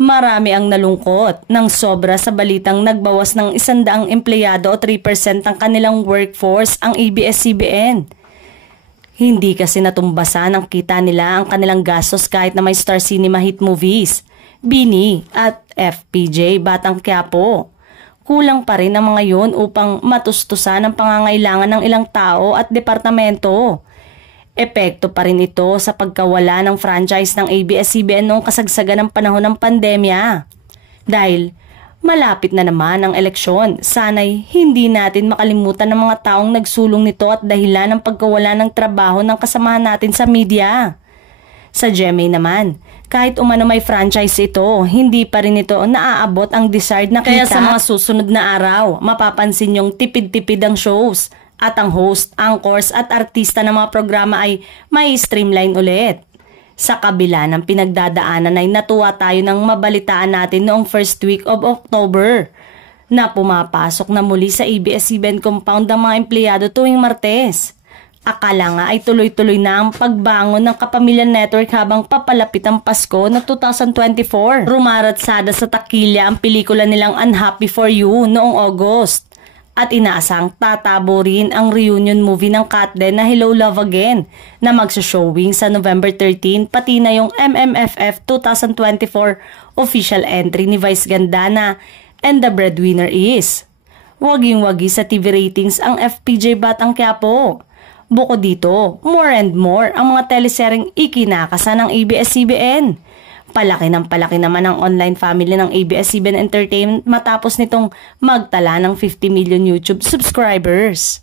Marami ang nalungkot ng sobra sa balitang nagbawas ng 100 empleyado o 3% ng kanilang workforce ang ABS-CBN. Hindi kasi natumbasan ang kita nila ang kanilang gastos kahit na may Star Cinema hit movies, Bini at FPJ Batang Quiapo. Kulang pa rin ang mga yun upang matustusan ang pangangailangan ng ilang tao at departamento. Epekto pa rin ito sa pagkawala ng franchise ng ABS-CBN noong kasagsagan ng panahon ng pandemya. Dahil malapit na naman ang eleksyon, sana'y hindi natin makalimutan ng mga taong nagsulong nito at dahilan ng pagkawala ng trabaho ng kasamahan natin sa media. Sa GMA naman, kahit umano may franchise ito, hindi pa rin ito naaabot ang desired na kita. Kaya sa mga susunod na araw, mapapansin yung tipid-tipid ang shows. At ang host, anchors at artista ng mga programa ay may streamline ulit. Sa kabila ng pinagdadaanan ay natuwa tayo ng mabalitaan natin noong first week of October na pumapasok na muli sa ABS-CBN compound ng mga empleyado tuwing Martes. Akala nga ay tuloy-tuloy na ang pagbangon ng Kapamilya Network habang papalapit ang Pasko na 2024. Rumaratsada sa takilya ang pelikula nilang Unhappy for You noong August. At inaasang tatabo rin ang reunion movie ng Katden na Hello Love Again na magsa-showing sa November 13 pati na yung MMFF 2024 official entry ni Vice Ganda na And the Breadwinner Is. Waging-wagi sa TV ratings ang FPJ Batang Quiapo. Bukod dito, more and more ang mga teleseryeng ikinakasa ng ABS-CBN. Palaki naman ang online family ng ABS-CBN Entertainment matapos nitong magtala ng 50 million YouTube subscribers.